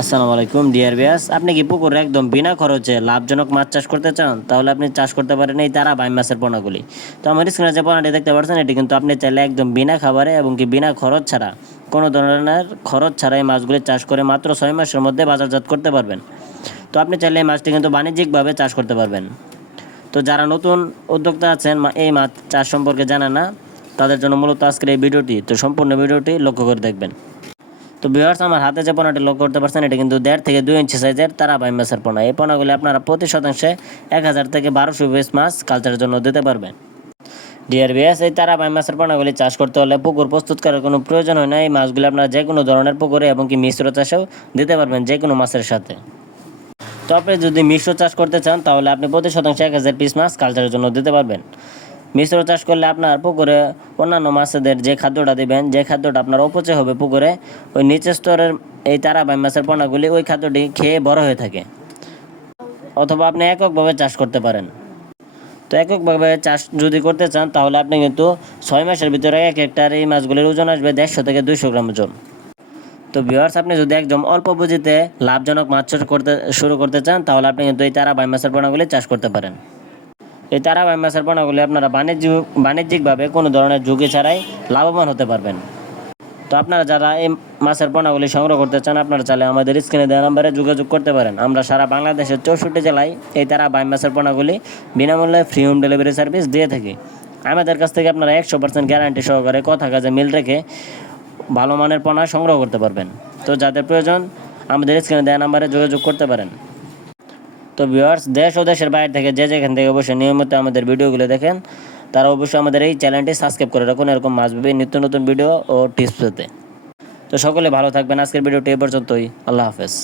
আসসালামু আলাইকুম dear viewers, আপনি কি পুকুরে একদম বিনা খরচে লাভজনক মাছ চাষ করতে চান? তাহলে আপনি চাষ করতে পারেন এই তারা বাইম মাছের পোনাগুলি। তো আমার স্ক্রিনে যে পোনাটি দেখতে পাচ্ছেন, এটি কিন্তু আপনি চাইলে একদম বিনা খাবারে এবং কি বিনা খরচ ছাড়া, কোনো ধরনের খরচ ছাড়া এই মাছগুলি চাষ করে মাত্র 6 মাসের মধ্যে বাজারজাত করতে পারবেন। তো আপনি চাইলে এই মাছটি কিন্তু বাণিজ্যিকভাবে চাষ করতে পারবেন। তো যারা নতুন উদ্যোক্তা আছেন, এই মাছ চাষ সম্পর্কে জানে না, তাদের জন্য মূলত আজকের এই ভিডিওটি। তো সম্পূর্ণ ভিডিওটি লক্ষ্য করে দেখবেন। তো ভিউয়ার্স, আমার হাতে যে পোনাটি লক্ষ্য করতে পারছেন, এটা কিন্তু 1.5 থেকে 2 ইঞ্চি সাইজের তারা বাইম মাছের পোনা। এই পোনাগুলি আপনারা প্রতি শতাংশে 1000 থেকে 1200 পিস মাছ কালচারের জন্য দিতে পারবেন। ডিয়ার ভিউয়ার্স, এই তারা বাইম মাছের পোনাগুলি চাষ করতে হলে পুকুর প্রস্তুত করার কোনো প্রয়োজন হয় না। এই মাছগুলি আপনারা যে কোনো ধরনের পুকুরে এবং কি মিশ্র চাষেও দিতে পারবেন, যে কোনো মাছের সাথে। তো আপনি যদি মিশ্র চাষ করতে চান, তাহলে আপনি প্রতি শতাংশে 1000 পিস মাছ কালচারের জন্য দিতে পারবেন। মিশ্র চাষ করলে আপনার পুকুরে অন্যান্য মাছেদের যে খাদ্যটা দিবেন, যে খাদ্যটা আপনার অপচয় হবে পুকুরে, ওই নিচের স্তরের এই তারা বাইম মাছের পোনাগুলি ওই খাদ্যটি খেয়ে বড় হয়ে থাকে। অথবা আপনি এককভাবে চাষ করতে পারেন। তো এককভাবে চাষ যদি করতে চান, তাহলে আপনি কিন্তু 6 মাসের ভিতরে এক হেক্টর এই মাছগুলির ওজন আসবে 150 থেকে 200 গ্রাম ওজন। তো ভিউয়ার্স, আপনি যদি একদম অল্প পুঁজিতে লাভজনক মাছ চাষ করতে শুরু করতে চান, তাহলে আপনি কিন্তু এই তারা বাইম মাছের পোনাগুলি চাষ করতে পারেন। এই তারা বাইম মাছের পোনাগুলি আপনারা বাণিজ্যিকভাবে কোনো ধরনের ঝুঁকি ছাড়াই লাভবান হতে পারবেন। তো আপনারা যারা এই মাছের পোনাগুলি সংগ্রহ করতে চান, আপনারা চাইলে আমাদের স্ক্রিনে দেওয়া নাম্বারে যোগাযোগ করতে পারেন। আমরা সারা বাংলাদেশের 64 জেলায় এই তারা বাইম মাছের পোনাগুলি বিনামূল্যে ফ্রি হোম ডেলিভারি সার্ভিস দিয়ে থাকি। আমাদের কাছ থেকে আপনারা 100% গ্যারান্টি সহকারে কথা কাজে মিল রেখে ভালো মানের পোনা সংগ্রহ করতে পারবেন। তো যাদের প্রয়োজন, আমাদের স্ক্রিনে দেওয়া নাম্বারে যোগাযোগ করতে পারেন। তো ভিউয়ার্স, দেশ ও দেশের বাইরে থেকে যে যেখান থেকে অবশ্যই নিয়মিত আমাদের ভিডিওগুলো দেখেন, তারা অবশ্যই আমাদের এই চ্যানেলটি সাবস্ক্রাইব করে রাখুন এরকম মাছভাবে নিত্য নতুন ভিডিও ও টিপস পেতে। তো সকলে ভালো থাকবেন। আজকের ভিডিওটি এ পর্যন্তই। আল্লাহ হাফেজ।